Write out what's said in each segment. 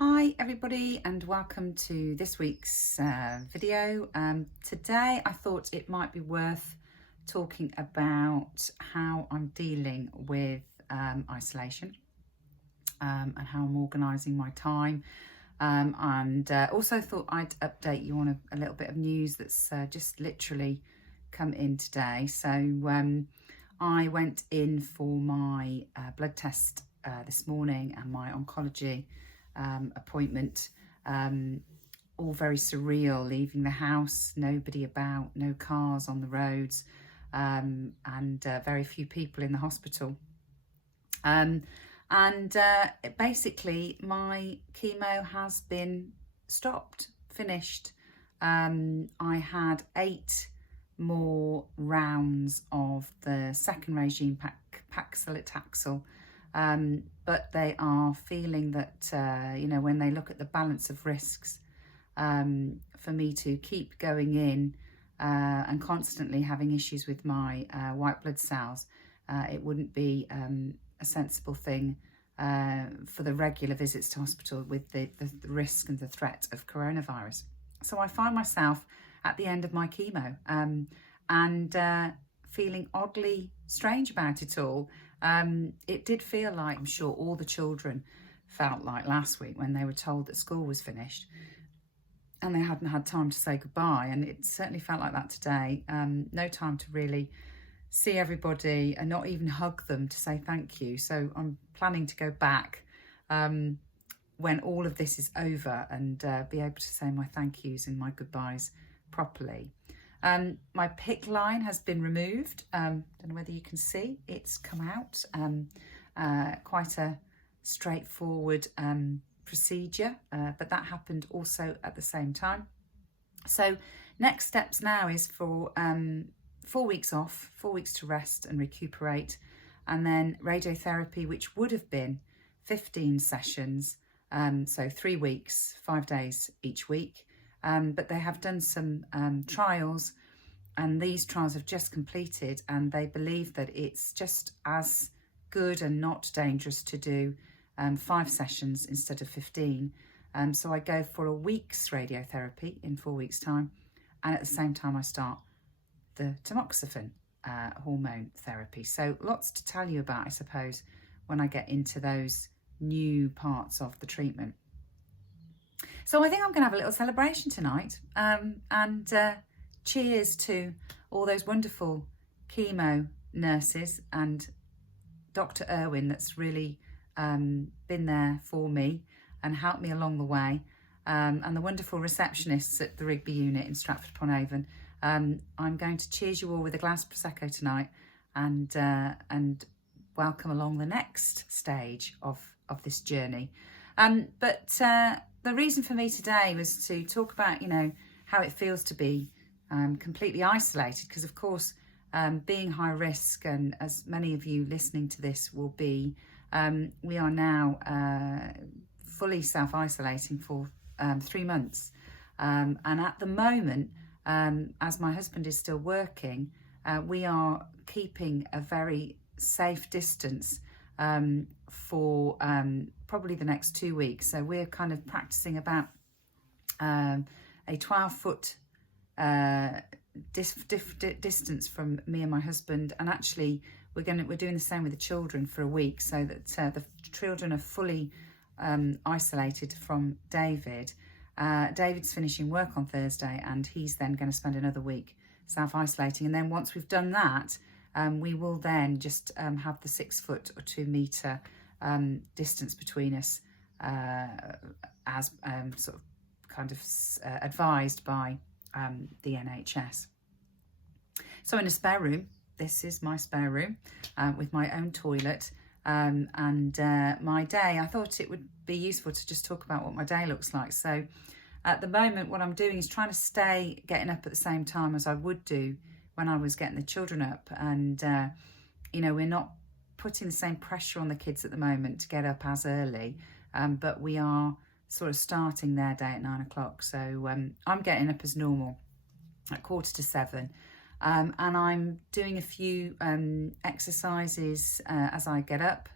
Hi everybody and welcome to this week's video. Today I thought it might be worth talking about how I'm dealing with isolation and how I'm organising my time, and also thought I'd update you on a little bit of news that's just literally come in today. So I went in for my blood test this morning and my oncology appointment, all very surreal, leaving the house, nobody about, no cars on the roads, and very few people in the hospital. Basically my chemo has been stopped, finished. I had 8 more rounds of the second regime paclitaxel, but they are feeling that, when they look at the balance of risks, for me to keep going in and constantly having issues with my white blood cells, it wouldn't be a sensible thing for the regular visits to hospital with the risk and the threat of coronavirus. So I find myself at the end of my chemo and feeling oddly strange about it all. It did feel like, I'm sure all the children felt like last week when they were told that school was finished and they hadn't had time to say goodbye, and it certainly felt like that today. No time to really see everybody and not even hug them to say thank you. So I'm planning to go back when all of this is over and be able to say my thank yous and my goodbyes properly. My PICC line has been removed. Don't know whether you can see, it's come out. Quite a straightforward procedure, but that happened also at the same time. So next steps now is for 4 weeks off, 4 weeks to rest and recuperate, and then radiotherapy, which would have been 15 sessions, so 3 weeks, 5 days each week. But they have done some trials, and these trials have just completed, and they believe that it's just as good and not dangerous to do 5 sessions instead of 15. So I go for a week's radiotherapy in 4 weeks' time, and at the same time I start the tamoxifen hormone therapy. So lots to tell you about, I suppose, when I get into those new parts of the treatment. So I think I'm going to have a little celebration tonight, and cheers to all those wonderful chemo nurses and Dr. Irwin that's really been there for me and helped me along the way, and the wonderful receptionists at the Rigby unit in Stratford-upon-Avon. I'm going to cheers you all with a glass of Prosecco tonight and welcome along the next stage of this journey. But the reason for me today was to talk about, how it feels to be completely isolated, because of course, being high risk, and as many of you listening to this will be, we are now fully self-isolating for 3 months. And at the moment, as my husband is still working, we are keeping a very safe distance for probably the next 2 weeks. So we're kind of practicing about a 12-foot distance from me and my husband, and actually we're doing the same with the children for a week, so that the children are fully isolated from David. David's finishing work on Thursday, and he's then going to spend another week self-isolating, and then once we've done that, we will then just have the 6 foot or 2 metre distance between us, as sort of kind of advised by the NHS. So in a spare room, this is my spare room with my own toilet, and my day, I thought it would be useful to just talk about what my day looks like. So at the moment, what I'm doing is trying to getting up at the same time as I would do when I was getting the children up, and we're not putting the same pressure on the kids at the moment to get up as early, but we are sort of starting their day at 9 o'clock. So I'm getting up as normal at 6:45, and I'm doing a few exercises as I get up.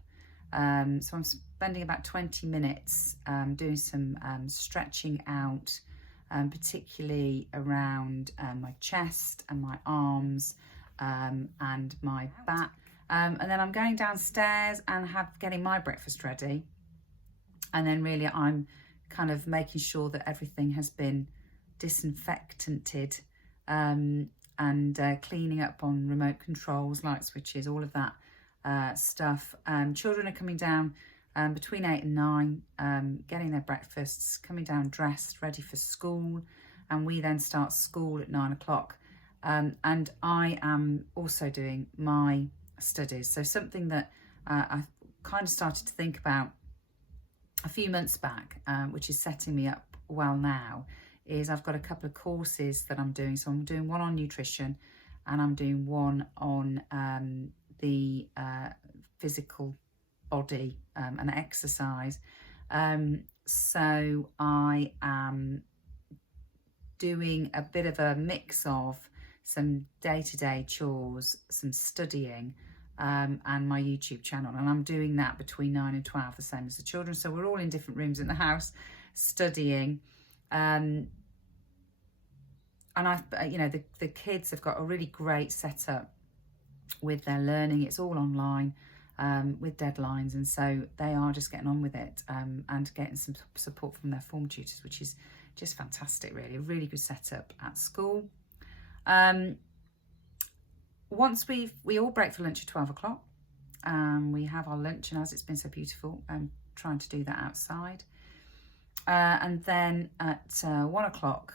So I'm spending about 20 minutes doing some stretching out, particularly around my chest and my arms and my back. And then I'm going downstairs and getting my breakfast ready. And then really I'm kind of making sure that everything has been disinfectanted and cleaning up on remote controls, light switches, all of that stuff. Children are coming down between 8 and 9, getting their breakfasts, coming down dressed, ready for school. And we then start school at 9 o'clock. And I am also doing my studies. So something that I kind of started to think about a few months back, which is setting me up well now, is I've got a couple of courses that I'm doing. So I'm doing one on nutrition and I'm doing one on the physical body and exercise. So I am doing a bit of a mix of some day-to-day chores, some studying, and my YouTube channel, and I'm doing that between 9 and 12, the same as the children. So we're all in different rooms in the house studying, and the kids have got a really great setup with their learning. It's all online with deadlines, and so they are just getting on with it and getting some support from their form tutors, which is just fantastic. Really, a really good setup at school. Once we all break for lunch at 12 o'clock, we have our lunch, and as it's been so beautiful, I'm trying to do that outside. And then at 1 o'clock,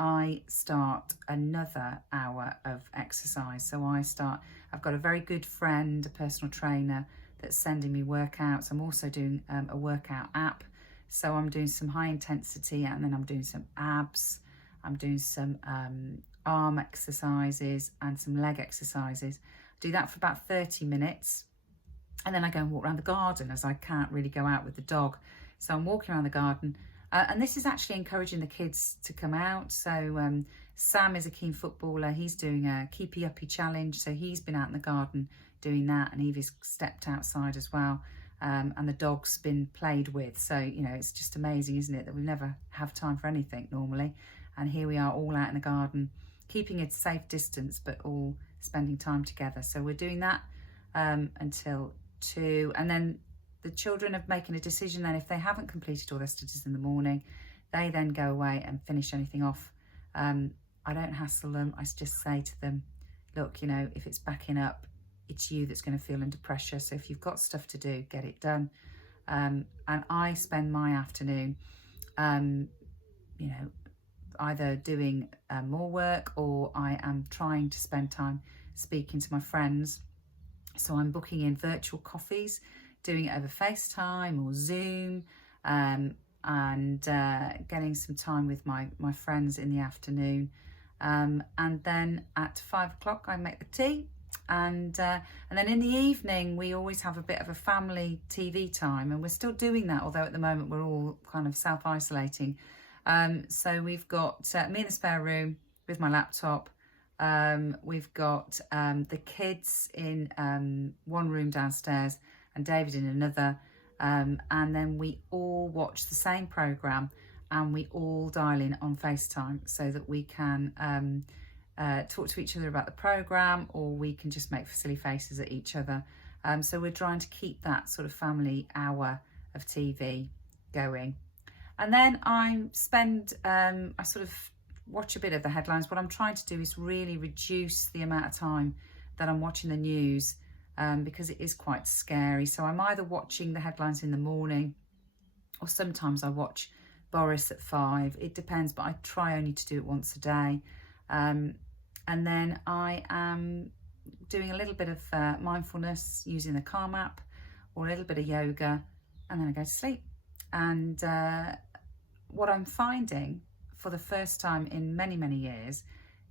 I start another hour of exercise. So I've got a very good friend, a personal trainer, that's sending me workouts. I'm also doing a workout app. So I'm doing some high intensity, and then I'm doing some abs. I'm doing some arm exercises and some leg exercises. Do that for about 30 minutes. And then I go and walk around the garden, as I can't really go out with the dog. So I'm walking around the garden. And this is actually encouraging the kids to come out. So Sam is a keen footballer. He's doing a keepy uppy challenge. So he's been out in the garden doing that. And Evie's stepped outside as well. And the dog's been played with. So, it's just amazing, isn't it, that we never have time for anything normally. And here we are all out in the garden, keeping a safe distance, but all spending time together. So we're doing that until 2. And then the children are making a decision then, if they haven't completed all their studies in the morning, they then go away and finish anything off. I don't hassle them. I just say to them, look, if it's backing up, it's you that's going to feel under pressure. So if you've got stuff to do, get it done. And I spend my afternoon, either doing more work, or I am trying to spend time speaking to my friends. So I'm booking in virtual coffees, doing it over FaceTime or Zoom, and getting some time with my friends in the afternoon. And then at 5 o'clock I make the tea, and then in the evening we always have a bit of a family TV time, and we're still doing that, although at the moment we're all kind of self-isolating. So we've got me in the spare room with my laptop. We've got the kids in one room downstairs and David in another. And then we all watch the same programme, and we all dial in on FaceTime so that we can talk to each other about the programme, or we can just make silly faces at each other. So we're trying to keep that sort of family hour of TV going. And then I sort of watch a bit of the headlines. What I'm trying to do is really reduce the amount of time that I'm watching the news, because it is quite scary. So I'm either watching the headlines in the morning, or sometimes I watch Boris at 5. It depends, but I try only to do it once a day. And then I am doing a little bit of mindfulness using the Calm app, or a little bit of yoga, and then I go to sleep. And what I'm finding for the first time in many, many years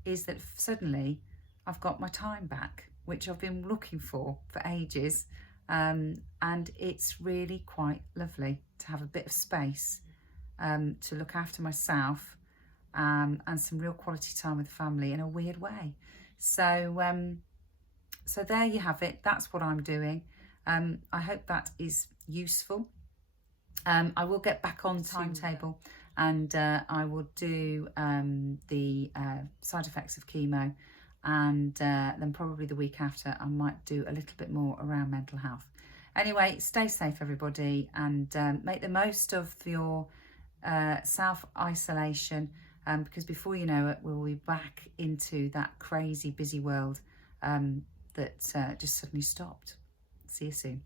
is that suddenly I've got my time back, which I've been looking for ages. And it's really quite lovely to have a bit of space to look after myself, and some real quality time with the family in a weird way. So so there you have it. That's what I'm doing. I hope that is useful. I will get back on timetable, and I will do the side effects of chemo, and then probably the week after I might do a little bit more around mental health. Anyway, stay safe everybody, and make the most of your self-isolation, because before you know it, we'll be back into that crazy busy world that just suddenly stopped. See you soon.